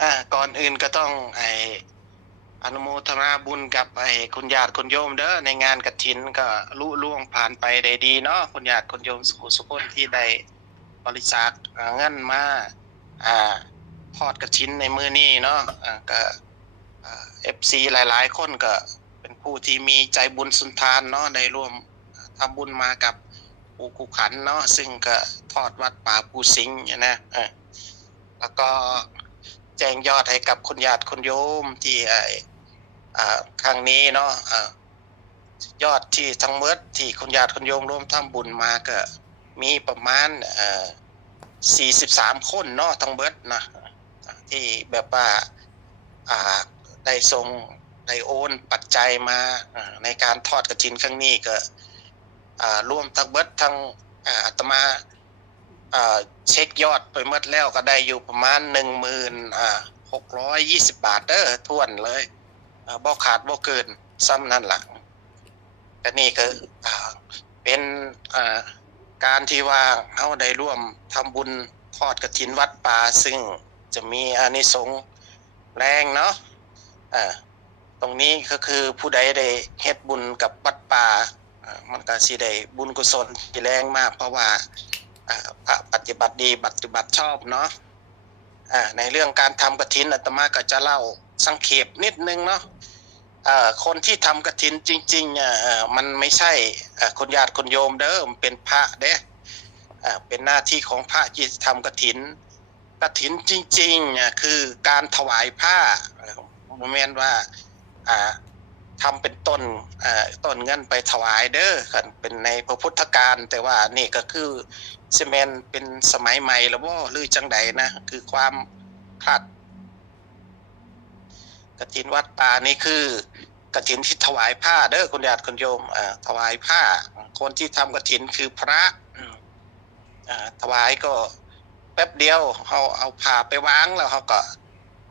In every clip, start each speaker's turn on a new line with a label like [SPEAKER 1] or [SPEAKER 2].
[SPEAKER 1] อ่าก่อนอื่นก็ต้องไออนุโมทนาบุญกับไอคุณญาติคุณโยมเด้อในงานกฐินก็ลุล่วงผ่านไปได้ดีเนาะคุณญาติคุณโยมสุขสุขนที่ได้บริจาคเงินมาอ่าทอดกฐินในมือนี้เนาะก็เอฟซีหลาย ๆ คนก็เป็นผู้ที่มีใจบุญสุนทานเนาะได้ร่วมทำบุญมากับปู่กุขันเนาะซึ่งก็ทอดวัดป่าปูสิงห์เนี่ยนะแล้วก็ แจ้งยอดให้กับคุณญาติคุณโยมที่ไอ้อ่ครั้งนี้เนาะยอดที่ทั้งหมดที่คุณญาติคุณโยมร่วมทำบุญมาก็มีประมาณเอ่อ43คนเนาะทั้งเบิดนะที่แบบว่าอ่าได้ส่งได้โอนปัจจัยมาในการทอดกระถินครั้งนี้ก็ร่วมทั้งเบิดทั้งอาตมา เช็คยอดไปเมื่อแล้วก็ได้อยู่ประมาณหนึ่งหมื่นอ่าหกร้อยยี่สิบบาทเด้อทวนเลยบ่ขาดบ่เกินซ้ำนั่นหลังก็นี่ก็อ่าเป็นการที่ว่าเขาได้ร่วมทำบุญทอดกระถินวัดป่าซึ่งจะมีอานิสงส์แรงเนาะอ่าตรงนี้ก็คือผู้ใดได้เฮ็ดบุญกับวัดป่ามันก็สิได้บุญกุศลที่แรงมากเพราะว่า ปฏิบัติดีปฏิบัติชอบเนาะในเรื่องการทำกฐินอาตมาก็จะเล่าสังเขปนิดนึงเนาะคนที่ทำกฐินจริงๆอะเอ่อมันไม่ใช่คนญาติคนโยมเด้อมันเป็นพระเด้อเป็นหน้าที่ของพระที่ทำกฐินกฐินจริงๆคือการถวายผ้าโมเมนว่า อ่าทำเป็นต้นอ่าต้นเงินไปถวายเด้อกันเป็นในพระพุทธการ แต่ว่านี่ก็คือซีเมนเป็นสมัยใหม่แล้วว่าหรือจังใดนะ คือความคลาดกฐินวัดป่านี่คือกฐินที่ถวายผ้าเด้อคุณญาติคุณโยมอ่าถวายผ้า คนที่ทำกฐินคือพระอืมอ่าถวายก็แป๊บเดียวเขาเอาผ้าไปวางแล้วเขาก็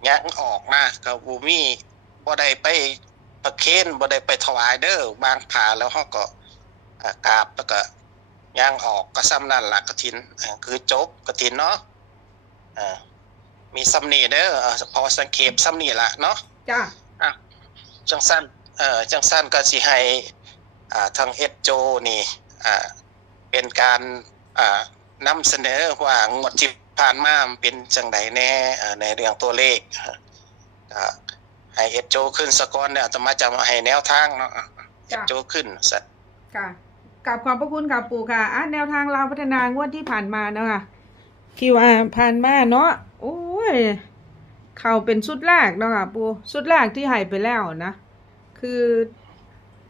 [SPEAKER 1] แงะออกมาก็บูมีบ่ได้ไป ประเคนบ่ได้ไปถวายเด้อบางผ้าแล้วเขาก็อ่ากราบแล้วก็ย่างออกก็ซ้ำนั่นหลักกระถินอ่าคือจบกระถินเนาะอ่ามีซ้ำนี่เด้ออ่าพอสังเกตซ้ำนี่ละเนาะ
[SPEAKER 2] จ้า
[SPEAKER 1] จังสั้นเอ่อจังสั้นก็สิให้อ่าทางเอสโจนี่อ่าเป็นการอ่านำเสนอว่างวดที่ผ่านมามันเป็นจังไดแน่อ่าในเรื่องตัวเลขอ่า ให้เอสโจขึ้นสกอนเนี่ยอาตมาจะมาให้แนวทางเนาะเอสโจขึ้นสัต
[SPEAKER 2] ค่ะกับขอบพระคุณค่ะปู่ค่ะอะแนวทางเราวพัฒนางวดที่ผ่านมาเนาะค่ะที่ว่าผ่านมาเนาะโอ้ยเข่าเป็นชุดแรกเนาะค่ะปู่ชุดแรกที่ใหายไปแล้วนะคือ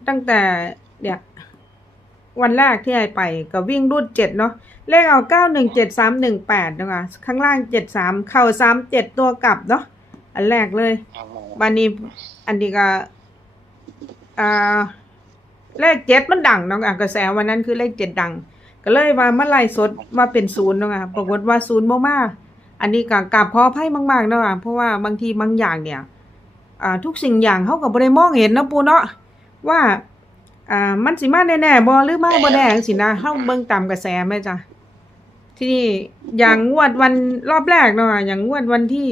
[SPEAKER 2] ตั้งแต่เนี่ยวันแรกที่ใหายไปก็วิ่งรูดเจ็ดเนาะเลขเอาเก้าหนึ่งเจ็ดสามหนึ่งแปดเนาะค่ะข้างล่างเจ็ดสามเข่าสามเจ็ดตัวกลับเนาะอันแรกเลย บานนี้อันนี้ก็อ่าเลขเจ็ดมันดังเนาะอะกระแสวันนั้นคือเลขเจ็ดดัง ก็เลยว่ามาไล่สดมาเป็นศูนย์เนาะอะปรากฏว่าศูนย์บ่มาอันนี้ก็กราบขออภัยมากๆเนาะอะเพราะว่าบางทีบางอย่างเนี่ยอ่าทุกสิ่งอย่างเขาก็บ่ได้มองเห็นนะปูเนาะว่าอ่ามันสิมาแน่ๆบ่หรือมาบ่แน่จังซี่นะเฮาเบิ่งตามกระแสแม่จ้ะที่นี่อย่างงวดวันรอบแรกเนาะอะอย่างงวดวันที่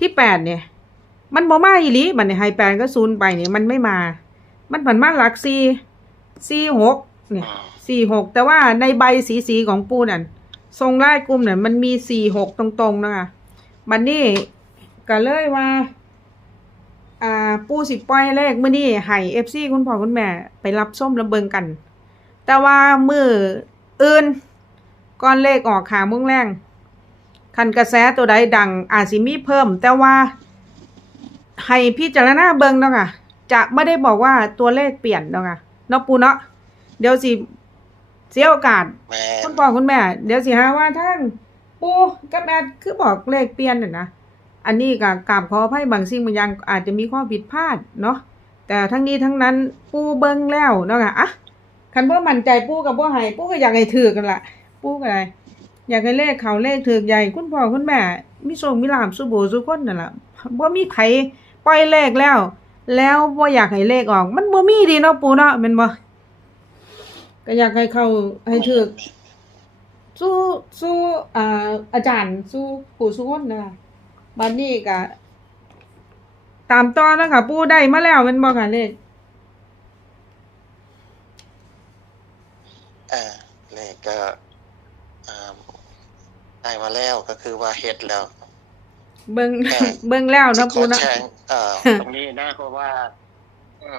[SPEAKER 2] ที่แปดเนี่ย มันบ่มาอีหลีบัดนี้ไฮแปนก็ศูนย์ไปเนี่ยมันไม่มา มันผันมาหลักสี่สี่หกเนี่ยสี่หกแต่ว่าในใบสีสีของปูนั่นทรงไล่กลุ่มเนี่ยมันมีสี่หกตรงๆนะคะบัดนี้ก็เลยว่า อ่าปูสิปล่อยเลขมื้อนี้ให้ FC คุณพ่อคุณแม่ ไปรับส้มระเบิงกัน แต่ว่ามืออื่นก่อนเลขออกขามุ่งแรงคันกระแสตัวใดดังอาจสิมีเพิ่ม แต่ว่า ให้พิจารณาเบิ่งเนาะค่ะ จะไม่ได้บอกว่าตัวเลขเปลี่ยนเนาะค่ะเนาะปูเนาะเดี๋ยวสิเสียโอกาส
[SPEAKER 1] แม่
[SPEAKER 2] คุณพ่อคุณแม่ เดี๋ยวสิหาว่าทั้งปูกับแอดคือบอกเลขเปลี่ยนน่ะนะอันนี้ก็กราบขออภัยบางสิ่งบางอย่างอาจจะมีข้อผิดพลาดเนาะแต่ทั้งนี้ทั้งนั้นปูเบิ่งแล้วเนาะค่ะอะคันบ่มั่นใจปูกับบ่ให้ปูก็อยากให้ถือกันล่ะปูก็ได้อยากให้เลขเขาเลขถือใหญ่คุณพ่อคุณแม่มีโชคมีลาภสุโบสุคนนั่นล่ะบ่มีไผ ปล่อยเลขแล้ว แล้วบ่อยากให้เลขออก มันบ่มีดีเนาะปูเนาะแม่นบ่ก็อยากให้เข้าให้ถูกสู้สู้อ่าอาจารย์สู้ผู้สู้คนนะคะบัดนี้ก็ตามต่อแล้วค่ะปูได้มาแล้วแมันบ่ค่ะเลข
[SPEAKER 1] อ่าเลขก็อ่าได้มาแล้วก็คือว่าเฮ็ดแล้ว
[SPEAKER 2] เบิ่ง
[SPEAKER 1] เออ
[SPEAKER 2] เบิ่งแล้ว
[SPEAKER 1] สิ
[SPEAKER 2] เนาะ
[SPEAKER 1] ข
[SPEAKER 2] ปู
[SPEAKER 1] อ
[SPEAKER 2] เนาะ
[SPEAKER 1] แชร์เอ่อตรงนี้นะเพราะว่าเอ่อ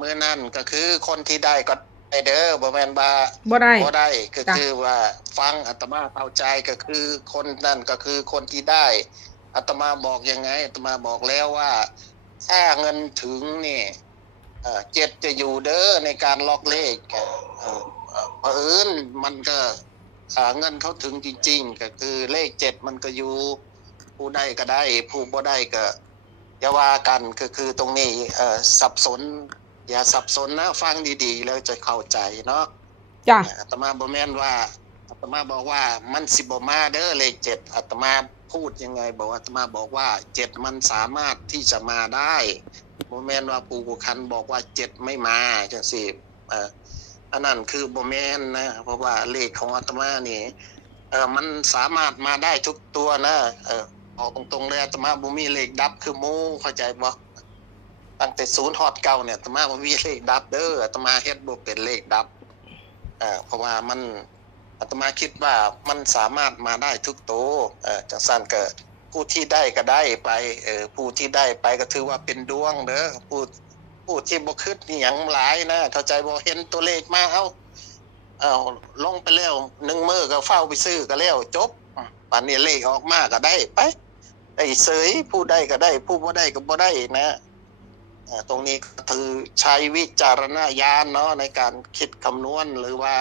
[SPEAKER 1] มื้อนั่นก็คือคนที่ได้ก็ได้เด้อบ่แม่นว่า
[SPEAKER 2] บ่ได้
[SPEAKER 1] บ่ได้ก็
[SPEAKER 2] จ้ะ
[SPEAKER 1] คือว่าฟังอาตมาเข้าใจก็คือคนนั่นก็คือคนที่ได้อาตมาบอกยังไงอาตมาบอกแล้วว่าถ้าเงินถึงนี่เอ่อเจ็ดจะอยู่เด้อในการล็อกเลขเอ่อเอ่อเอ่อเผอิญมันก็อ่าเงินเขาถึงจริง ๆ ก็คือเลขเจ็ดมันก็อยู่ ผู้ได้ก็ได้ ผู้บ่ได้ก็อย่าว่ากันก็คือตรงนี้เอ่อสับสน อย่าสับสนนะฟังดีๆ แล้วจะเข้าใจเนาะ
[SPEAKER 2] จ้ะ
[SPEAKER 1] อาตมาบอกแม่นว่าอาตมาบอกว่ามันสิบมาเด้อเลขเจ็ดอาตมาพูดยังไง บอกว่าอาตมาบอกว่าเจ็ดมันสามารถที่จะมาได้โมแมนว่าปู่กุคันบอกว่าเจ็ดไม่มาจังสิเอ่ออันนั้นคือโมแมนนะ เพราะว่าเลขของอาตมานี่เออมันสามารถมาได้ทุกตัวนะเออ ออกตรงๆเลยอาตมาบ่มีเลขดับคือหมูเข้าใจบ่ตั้งแต่ศูนย์ฮอดเก่าเนี่ยอาตมาบ่มีเลขดับเด้ออาตมาเฮ็ดบ่เป็นเลขดับเอ่อเพราะว่ามันอาตมาคิดว่ามันสามารถมาได้ทุกโตเอ่อจากสั้นก็ผู้ที่ได้ก็ได้ไปเออผู้ที่ได้ไปก็ถือว่าเป็นดวงเด้อผู้ผู้ที่บ่คิดนี่หยังหลายนะเข้าใจบ่เห็นตัวเลขมาเอ้าเอาลงไปแล้วหนึ่งมือก็เฝ้าไปซื้อก็แล้วจบป่านนี้เลขออกมาก็ได้ไป ได้เสยผู้ได้ก็ได้ ผู้บ่ได้ก็บ่ได้นะเอ่อตรงนี้ก็คือใช้วิจารณญาณเนาะในการคิดคำนวณหรือว่า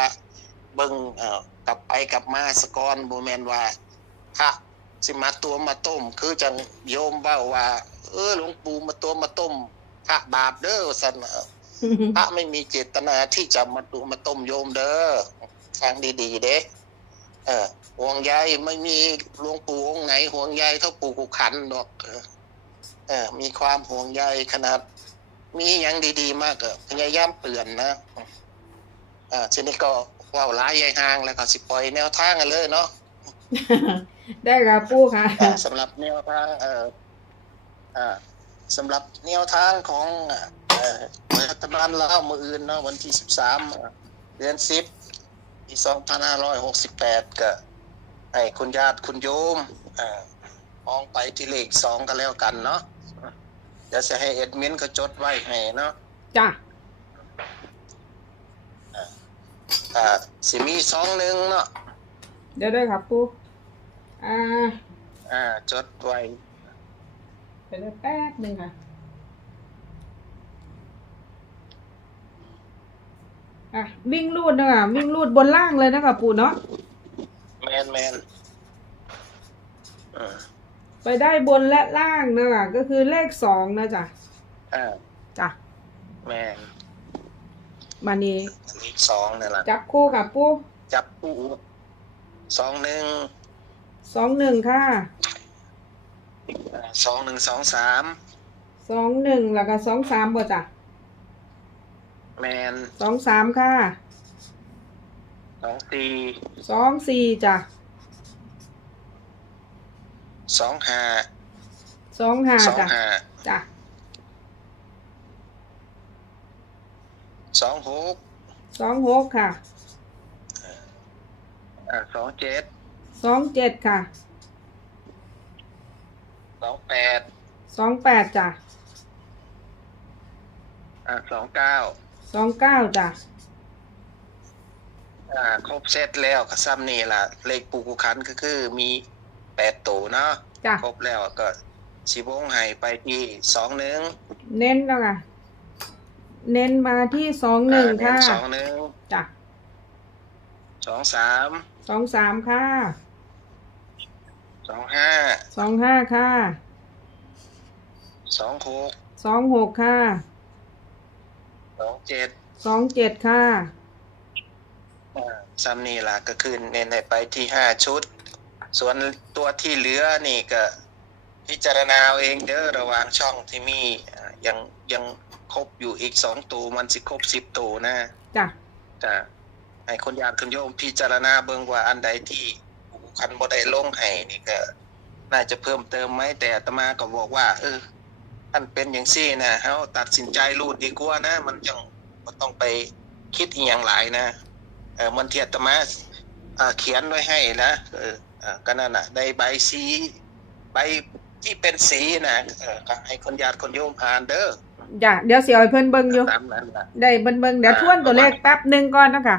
[SPEAKER 1] เบิ่งเอ่อกลับไปกลับมาสกอนบ่แม่นว่าพระสิมาตัวมาต้ม คือจังโยมเว้าว่า เออหลวงปู่มาตัวมาต้มพระบาปเด้อว่าซั่นเอ่อพระไม่มีเจตนาที่จะมาดูมาต้มโยมเด้อฟังดีๆเด้ เออห่วงใยไม่มีหลวงปู่องค์ไหนห่วงใยเท่าปู่กุขันดอกเออเออ มีความห่วงใยขนาด มีอย่างดีๆ มากก็พยายามเปลี่ยนนะอ่าทีนี้ก็เว่าร้ายยายห่างแล้วก็สิปล่อยแนวทางกันเลยเนาะ
[SPEAKER 2] ได้ค่ะปูค่ะ
[SPEAKER 1] อ่าสำหรับแนวทาง เอ่ออ่าสำหรับแนวทางของเอ่อรัฐบาลลาวมืออื่นเนาะวันที่สิบสามเดือนสิบ ปีสองพันห้าร้อยหกสิบแปดก็ให้คุณญาติคุณโยมอ่ามองไปที่เลขสองก็แล้วกันเนาะเดี๋ยวจะให้เอ็ดมินก็จดไว้ให้เนาะ
[SPEAKER 2] จ้ะ
[SPEAKER 1] อ่าสิมีสองหนึ่งเนาะ
[SPEAKER 2] เดี๋ยวด้วยค่ะปูอ่า
[SPEAKER 1] อ่าจดไว้
[SPEAKER 2] ไปเลยแป๊บหนึ่งค่ะ อะวิ่งรูดเนอะวิ่งรูดบนล่างเลยนะคะปูเนาะ
[SPEAKER 1] แมนแมนอ่า
[SPEAKER 2] ไปได้บนและล่างเนอะก็คือเลขสองนะจ๊ะ
[SPEAKER 1] อ่า
[SPEAKER 2] จ้ะ
[SPEAKER 1] แมน
[SPEAKER 2] มานี้
[SPEAKER 1] อันนี้สองนี่แหละ
[SPEAKER 2] จับคู่กับปู
[SPEAKER 1] จับคู่สองหนึ่ง
[SPEAKER 2] สองหนึ่งค่ะ
[SPEAKER 1] สองหนึ่งสองสาม
[SPEAKER 2] สองหนึ่งแล้วก็สองสามบ่จ้ะ
[SPEAKER 1] แมน
[SPEAKER 2] สองสามค่ะ
[SPEAKER 1] สองสี่
[SPEAKER 2] สองสี่จ้ะ
[SPEAKER 1] สองห้า
[SPEAKER 2] สองห้า
[SPEAKER 1] สอง
[SPEAKER 2] จ้ะ
[SPEAKER 1] ห้า
[SPEAKER 2] จ้ะ
[SPEAKER 1] สองหก
[SPEAKER 2] สองหกค่ะ
[SPEAKER 1] อ่าสองเจ็ด
[SPEAKER 2] สองเจ็ดค่ะ
[SPEAKER 1] สองแปด
[SPEAKER 2] สองแปดจ้ะ
[SPEAKER 1] อ่าสองเก้า
[SPEAKER 2] สองเก้าจ้ะ
[SPEAKER 1] อ่าครบเซตแล้วก็ซ้ำนี่ล่ะ เลขปูกุคันก็คือมีแปดตัวเนาะ
[SPEAKER 2] จ้ะ
[SPEAKER 1] ครบแล้วก็สิวงให้ไปที่สองหนึ่ง
[SPEAKER 2] เน้นแล้วค่ะ เน้นมาที่สองหนึ่ง
[SPEAKER 1] อ่า
[SPEAKER 2] ค่ะ
[SPEAKER 1] สองหนึ่ง
[SPEAKER 2] จ้ะ
[SPEAKER 1] สองสาม
[SPEAKER 2] สองสามค่ะ
[SPEAKER 1] สองห้า
[SPEAKER 2] สองห้าค่ะ
[SPEAKER 1] สองหก
[SPEAKER 2] สองหกค่ะ
[SPEAKER 1] สองเจ็ด
[SPEAKER 2] สองเจ็ดค่ะ
[SPEAKER 1] อ่าซ้ำนี่ล่ะก็คือเน้นให้ไปที่ห้าชุด ส่วนตัวที่เหลือนี่ก็ พิจารณาเอาเองเด้อระหว่างช่องที่มีอ่ายังยังครบอยู่อีกสองตัวมันสิครบสิบตัวนะ
[SPEAKER 2] จ้ะ
[SPEAKER 1] จะให้คนญาติคุณโยมพิจารณาเบิ่งว่าอันใดที่ผู้คันบ่ได้ลงให้นี่ก็ น่าจะเพิ่มเติมไหมแต่อาตมาก็บอกว่า เออ ท่านเป็นอย่างซี่นะเฮาตัดสินใจรูดดีกว่านะ มันจังบ่ต้องไปคิดอีหยังหลายนะเออมันที่อาตมาอ่าเขียนไว้ให้นะเอออ่าก็นั่นน่ะได้ใบสีใบที่เป็นสีนะเออก็ให้คนญาติคนโยมอ่านเด้อ
[SPEAKER 2] จ้ะเดี๋ยวสิเอาให้เพิ่นเบิ่งอยู่
[SPEAKER 1] ตามนั้นล่ะ
[SPEAKER 2] ได้เบิ่งเบิ่งเดี๋ยวทวนตัวเลขแป๊บหนึ่งก่อนนะคะ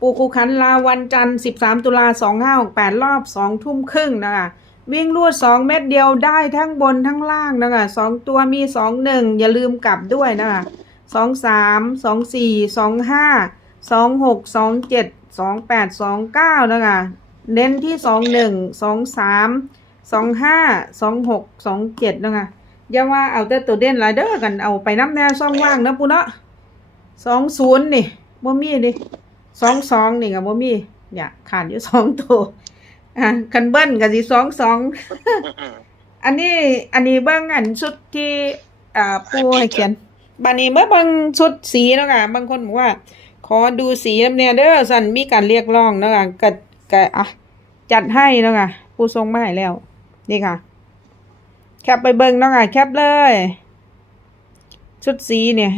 [SPEAKER 2] ปูคูขันลาวันจันทร์13ตุลา2568รอบ2ทุ่มครึ่งนะคะ วิ่งลูดสองเม็ดเดียวได้ทั้งบนทั้งล่างนะคะสองตัวมีสองหนึ่งอย่าลืมกลับด้วยนะคะสองสามสองสี่สองห้าสองหกสองเจ็ดสองแปดสองเก้านะคะเน้นที่สองหนึ่งสองสามสองห้าสองหกสองเจ็ดนะคะอย่าว่าเอาแต่ตัวเด่นไรเด้อกันเอาไปน้ำแน่ช่องว่างนะปุเนาะสองศูนย์นี่บ่มีดิสองสองนี่กับบ่มีเนี่ยขาดอยู่สองตัว อะคันเบิ้ลก็สิสองสอง อันนี้อันนี้เบิ่งอันชุดที่อ่าปูให้เขียนบานนี้เมื่อเบิ่งชุดสีเนาะค่ะบางคนบอกว่า ขอดูสีนำเนี่ยเด้อสั่นมีการเรียกร้องเนาะค่ะก็ก็อะจัดให้เนาะค่ะปูทรงมาให้แล้ว นี่ค่ะ แคปไปเบิ่งเนาะค่ะแคปเลย ชุดสีเนี่ย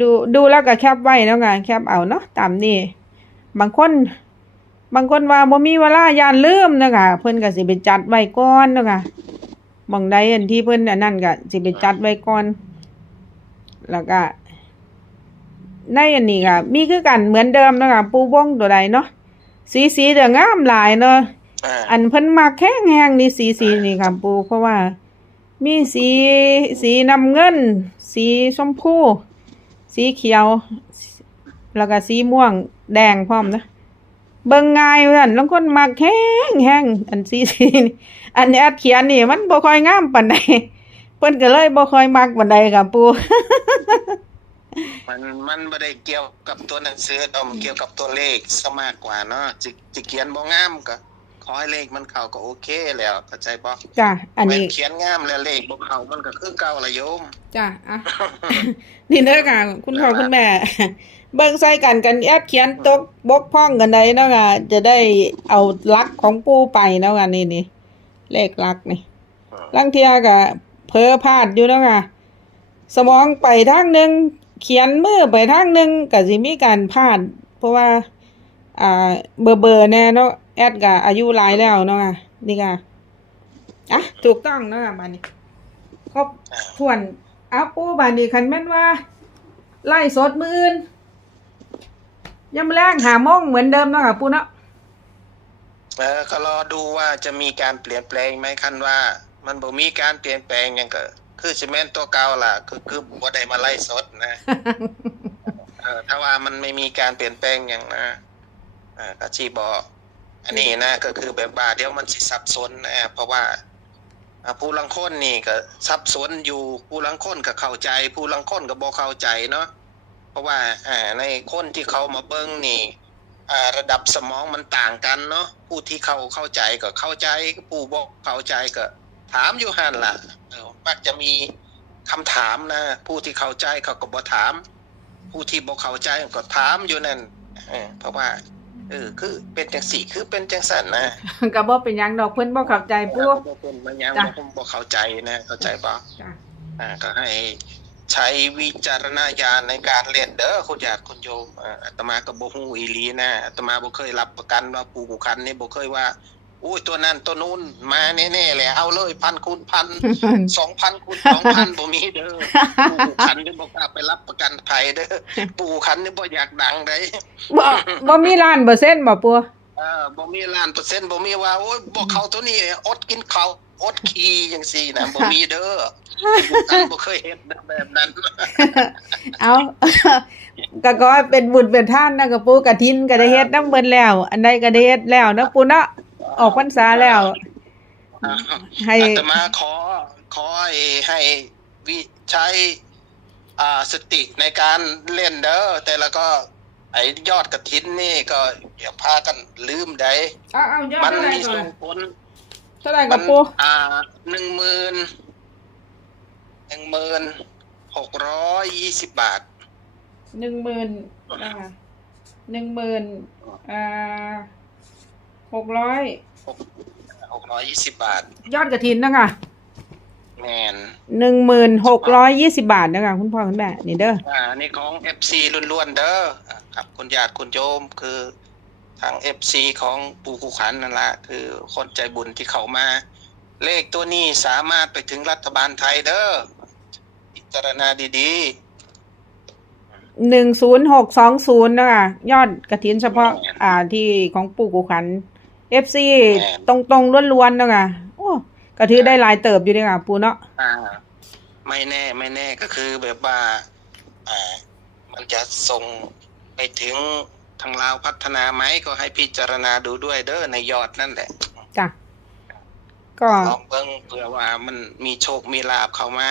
[SPEAKER 2] ดูดูแล้วก็แคปไว้แล้วไงแคปเอาเนาะตามนี้บางคน บางคนว่าบ่มีเวลายานลืมเนาะค่ะเพิ่นก็สิไปจัดไว้ก่อนเนาะค่ะหมองใดอันที่เพิ่นอันนั้นก็สิไปจัดไว้ก่อน แล้วก็ในอันนี้ก็มีคือกันเหมือนเดิมเนาะค่ะปูวงตัวใดเนาะสีสีเด้องามหลายเนาะ
[SPEAKER 1] อ่า
[SPEAKER 2] อันเพิ่นมักแห้งแห้งนี่สีสีนี่ค่ะปูเพราะว่า มีสีสีน้ำเงิน สีชมพู สีเขียว แล้วก็สีม่วงแดงพร้อมนะ เบิ่งง่ายว่าซั่นลางคนมักแห้งแห้งอันสีสีนี่อันนี้อัดเขียนนี่ มันบ่ค่อยงามปานใดเพิ่นก็เลยบ่ค่อยมักปานใดค่ะปู
[SPEAKER 1] มันมันไม่ได้เกี่ยวกับตัวหนังสือดอกมันเกี่ยวกับตัวเลขซะมากกว่าเนาะจิจิเขียนบ่งามก็ขอให้เลขมันเข้าก็โอเคแล้วเข้าใจบ่
[SPEAKER 2] จ้ะอันนี้
[SPEAKER 1] แม่เขียนงามแล้วเลขบ่เข้ามันก็คือเก่าละโยม
[SPEAKER 2] จ้ะอะนี่เด้อค่ะคุณพ่อคุณแม่ เบิ่งใส่กันกันแอดเขียนตกบกพร่องกันใดเนาะค่ะจะได้เอาลักของปูไปเนาะค่ะนี่นี่เลขลักนี่ลังเทียก็เพอพลาดอยู่เนาะค่ะสมองไปทางหนึ่งเขียนมือไปทางหนึ่งก็สิมีการพลาด เพราะว่า อ่า เบอร์เบอร์แน่เนาะแอดก็อายุหลายแล้วเนาะค่ะนี่ค่ะอะถูกต้องเนาะค่ะมานี่ครบทวนเอาปูบานนี้คันแม่นว่า ไล่สดมืออื่น ยามแรงหาโมงเหมือนเดิมเนาะค่ะปูเนาะ
[SPEAKER 1] เออก็รอดูว่าจะมีการเปลี่ยนแปลงไหมคันว่า มันบ่มีการเปลี่ยนแปลงหยังก็คือซีเมนต์ตัวเก่าล่ะ คือคือบ่ได้มาไล่สดนะเออถ้าว่ามันไม่มีการเปลี่ยนแปลงอย่างนะอ่าก็ชีบอกอันนี้นะก็คือแบบว่าเดี๋ยวมันสิสับสนนะเพราะว่าอ่าผู้ลังคนนี่ก็สับสนอยู่ผู้ลังคนก็เข้าใจ ผู้ลังคนก็บ่เข้าใจเนาะเพ ราะว่าอ่าในคนที่เขามาเบิ้งนี่อ่าระดับสมองมันต่างกันเนาะผู้ที่เขาเข้าใจก็เข้าใจผู้บ่เข้าใจก็ ถามอยู่หั่นล่ะเออมักจะมีคำถามนะ ผู้ที่เข้าใจเขาก็บ่ถาม ผู้ที่บอกเข้าใจก็ถามอยู่นั่นเออเพราะว่าเออคือเป็นจังสี่คือเป็นจังสันนะ
[SPEAKER 2] ก็บ่เป็นหยังดอกเพิ่นบ่เข้าใจปู
[SPEAKER 1] บ่เป็นมันยัง
[SPEAKER 2] จ้ะ
[SPEAKER 1] บ่บ่เข้าใจนะ เข้าใจป่ะ
[SPEAKER 2] จ้ะ
[SPEAKER 1] อ่าก็ให้ ใช้วิจารณญาณในการเล่นเด้อคุณญาติคุณโยมอ่าอาตมาก็บ่ฮู้อีหลีนะอาตมาบ่เคยรับประกันว่าปู่กูคันนี่บ่เคยว่าอุ้ยตัวนั้นตัวนู้นมาแน่ๆแหละเอาเลยพันคูณพันสองพันคูณสองพันบ่มีเด้อปู่ขันนี่บ่กล้าไปรับประกันภัยเด้อปู่ขันนี่บ่อยากดังได้
[SPEAKER 2] บ่บ่มีล้านเปอร์เซ็นต์บ่ปู
[SPEAKER 1] เออบ่มีล้านเปอร์เซ็นต์บ่มีว่าโอ้ยบ่เข้าตัวนี้อดกินข้าว อดขี้จังซี่นะบ่มีเด้อท่านบ่เคยเฮ็ดแบบนั้น
[SPEAKER 2] เอาก็ก็เป็นบุญเป็นท่านนะกับปูกะทินก็ได้เฮ็ดน้ำเบิ่นแล้ว อันใดก็ได้เฮ็ดแล้วเนาะปูเนาะออกพรรษาแล้ว ให้
[SPEAKER 1] อาตมาขอขอให้ให้วิใช้อ่าสติในการเล่นเด้อแต่แล้วก็ไอ้ยอดกระถินนี่ก็อย่าพากันลืมได้
[SPEAKER 2] เอาเอายอด
[SPEAKER 1] มัน
[SPEAKER 2] เท่าไหร่
[SPEAKER 1] มี
[SPEAKER 2] ก่อ
[SPEAKER 1] ส่
[SPEAKER 2] น
[SPEAKER 1] งผล
[SPEAKER 2] เท่าไหร่
[SPEAKER 1] มั
[SPEAKER 2] กับปู
[SPEAKER 1] อ่าหนึ่งหมื่นหนึ่งหมื่นหกร้อยยี่สิบบาท
[SPEAKER 2] หนึ่งหมื่นนะคะหนึ่งหมื่นอ่าหกร้อย
[SPEAKER 1] หกหกร้อยยี่สิบบาท
[SPEAKER 2] ยอดกระถินนะคะ
[SPEAKER 1] แมน
[SPEAKER 2] หนึ่งหมื่นหกร้อยยี่สิบาทนะคะคุณพ่อคุณแม่นี่เด้อ
[SPEAKER 1] อ่านี่ของ FC ล้วนๆเด้ออ่าครับคุณญาติคุณโยมคือ ทาง FC ของปู่กุขันนั่นละคือคนใจบุญที่เขามา เลขตัวนี้สามารถไปถึงรัฐบาลไทยเด้อพิจารณาดี
[SPEAKER 2] หนึ่งศูนย์หกสองศูนย์นะคะยอดกระถินเฉพาะ อ่าที่ของปู่กุขันเอฟซีตรงตรงๆล้วนๆนะคะโอ้กระถือได้หลายเติบอยู่เด้อค่ะ ปู่เนาะ
[SPEAKER 1] ๆอ่า ไม่แน่ไม่แน่ก็คือแบบว่าอ่า มันจะส่งไปถึง ทางลาวพัฒนาไหมก็ให้พิจารณาดูด้วยเด้อในยอดนั่นแหละ
[SPEAKER 2] จ้ะก็
[SPEAKER 1] ลองเบิ่งเผื่อว่ามันมีโชคมีลาบเข้ามา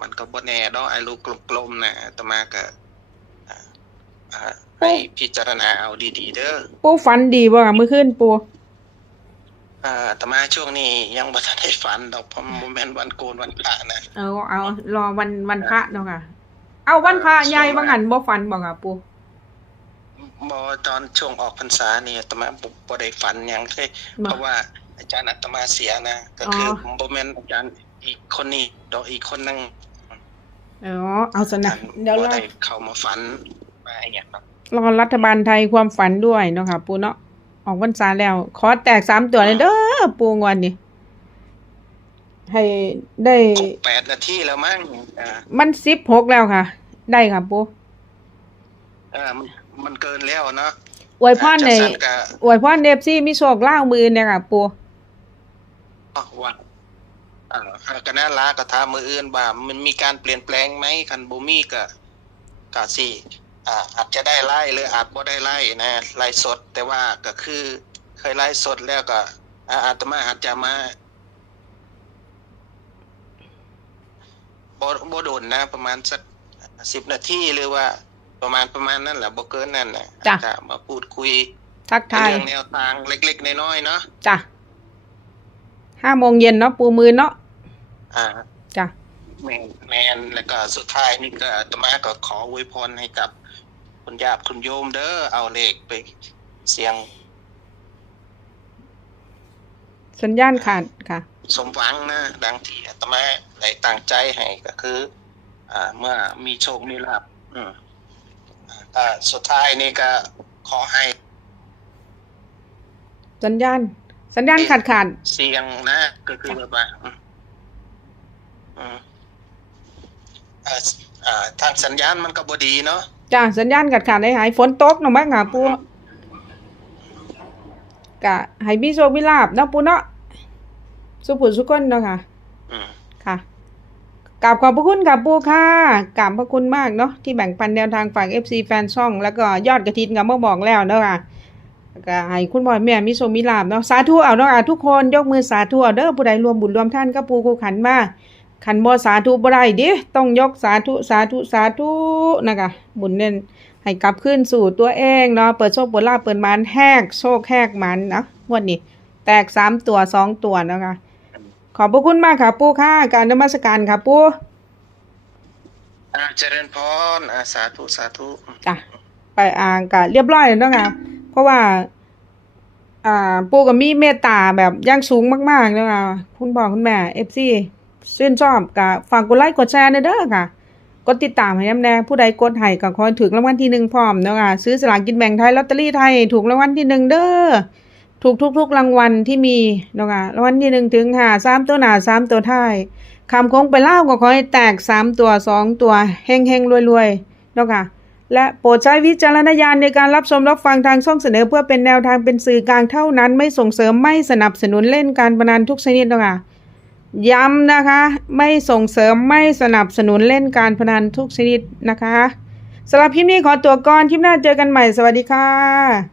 [SPEAKER 1] มันก็บ่แน่ดอกไอ้ลูกกลมๆนะอาตมาก็อ่าอ่าให้พิจารณาเอาดีๆเด้อ
[SPEAKER 2] ปู่ฝันดีบ่ค่ะเมื่อคืนปู่
[SPEAKER 1] อ่าอาตมาช่วงนี้ยังบ่ทันได้ฝันดอกเพราะมันบ่แม่นวันโกนวันพระนะ
[SPEAKER 2] เอาเอารอวันวันพระเนาะค่ะ เอาวันพระใหญ่บางหันบ่ฝันบ่ค่ะปู่
[SPEAKER 1] บ่ตอนช่วงออกพรรษานี่อาตมาบ่บ่ได้ฝันหยังเลย
[SPEAKER 2] บ่
[SPEAKER 1] เพราะว่าอาจารย์อาตมาเสียนะก็คืออบ่แม่นอาจารย์อีกคนนี้ดอกอีกคนนึง
[SPEAKER 2] อ๋อเอาสนะเดี๋ยว
[SPEAKER 1] บ่
[SPEAKER 2] เรา
[SPEAKER 1] ได้เข้ามาฝันมาอหย่างนั้น
[SPEAKER 2] รอรัฐบาลไทยความฝันด้วยเนาะค่ะ ปู่เนาะออกพรรษาแล้ว ขอแตกสามตัวเลยเด้อปู่งวันนี้ให้ได้
[SPEAKER 1] ครบแปดนาทีแล้วมั้งอ่า
[SPEAKER 2] มันสิบหกแล้วค่ะ ได้ค่ะปู่
[SPEAKER 1] เออมัน มันเกินแล้วเนาะ
[SPEAKER 2] อวยพรใน
[SPEAKER 1] จังซั่นก็
[SPEAKER 2] อวยพรเดฟซี่มีโชคเล่ามือเนี่ยค่ะปู่
[SPEAKER 1] ว่าอ่าก็น่ารักก็ถามมืออื่นว่ามันมีการเปลี่ยนแปลงไหมคันบ่มีก็ก็สิอ่าอาจจะได้ไล่หรืออาจบ่ได้ไล่นะไล่สด แต่ว่าก็คือ เคยไล่สดแล้วก็อ่าอาตมาอาจจะมาบ่บ่โดนนะ ประมาณสัก10นาทีหรือว่า ประมาณประมาณนั้นแหละบ่เกินนั้นน่ะ
[SPEAKER 2] จ้ะ
[SPEAKER 1] จะมาพูดคุย
[SPEAKER 2] ทักทาย
[SPEAKER 1] เรื่องแนวทางเล็กๆน้อยๆเนาะ
[SPEAKER 2] จ้ะห้าโมงเย็นเนาะปูมือเนาะ
[SPEAKER 1] อ่า
[SPEAKER 2] จ้ะ
[SPEAKER 1] แมนแมนแล้วก็สุดท้ายนี่ก็อาตมาก็ขออวยพรให้กับคุณญาติคุณโยมเด้อเอาเลขไปเสียง
[SPEAKER 2] สัญญาณขาดค่ะ
[SPEAKER 1] สมหวังนะดังที่อาตมาได้ตั้งใจให้ก็คือ อ่า เมื่อมีโชคมีลาภอืมอ่าก็ สุดท้ายนี่ก็ขอให้
[SPEAKER 2] สัญญาณ สัญญาณขาดขาด
[SPEAKER 1] เสียงนะก็คือแบบว่าอืมอืมอ่าอ่าทางสัญญาณมันก็บ่ดีเนาะ
[SPEAKER 2] จ้ะสัญญาณขาดขาดได้หายฝนตกเนาะมั้งค่ะปูกะให้มีโชคมีลาบเนาะปูเนาะสุผุสุคนเนาะค่ะ
[SPEAKER 1] อืม
[SPEAKER 2] ค่ะ กราบขอบพระคุณกับปูค่ะกราบพระคุณมากเนาะที่แบ่งปันแนวทางฝาก FC แฟนช่อง แล้วก็ยอดกระถินกับเมื่อบอกแล้วเนาะค่ะก็ให้คุณพ่อแม่มีโชคมีลาบเนาะสาธุเอาเนาะทุกคนยกมือสาธุเอาเด้อผู้ใดรวมบุญรวมท่านก็ปูกูขันมาขันบ่สาธุบ่ได้ดิต้องยกสาธุสาธุสาธุนะคะบุญเน้นให้กลับขึ้นสู่ตัวเองเนาะเปิดโชคเปิดลาบเปิดมันแหกโชคแหกมันนะวันนี้แตกสามตัวสองตัวเนาะคะ ขอบพระคุณมากค่ะปู่ค่ะการนมัสการค่ะปู่
[SPEAKER 1] อ่าเจริญพรอ่าสาธุสาธุ
[SPEAKER 2] จ้ะไปอ่างกะเรียบร้อยแล้วเนาะค่ะเพราะว่าอ่าปู่ก็มีเมตตาแบบอยังสูงมากๆเนาะค่ะคุณพ่อคุณแม่เอฟซีชื่นชอบกะฝากกดไลค์กดแชร์ในเด้อค่ะกดติดตามให้น้ำแน่ผู้ใดกดให้ก็ขอให้ถึงรางวัลที่หนึ่งพร้อมเนาะค่ะซื้อสลากกินแบ่งไทยลอตเตอรี่ไทยถูกรางวัลที่หนึ่งเด้อ ถูกทุกๆรางวัลที่มีเนาะค่ะรางวัลที่หนึ่งถึงห้าสามตัวหนาสามตัวท้ายคำคงไปเล่าก็ขอให้แตกสามตัวสองตัวเฮงเฮงรวยรวยๆเนาะค่ะและโปรดใช้วิจารณญาณในการรับชมรับฟังทางช่องเสนอเพื่อเป็นแนวทางเป็นสื่อกลางเท่านั้น ไม่ส่งเสริมไม่สนับสนุนเล่นการพนันทุกชนิดเนาะค่ะย้ำนะคะ ไม่ส่งเสริมไม่สนับสนุนเล่นการพนันทุกชนิดนะคะสำหรับคลิปนี้ขอตัวก่อนคลิปหน้าเจอกันใหม่สวัสดีค่ะ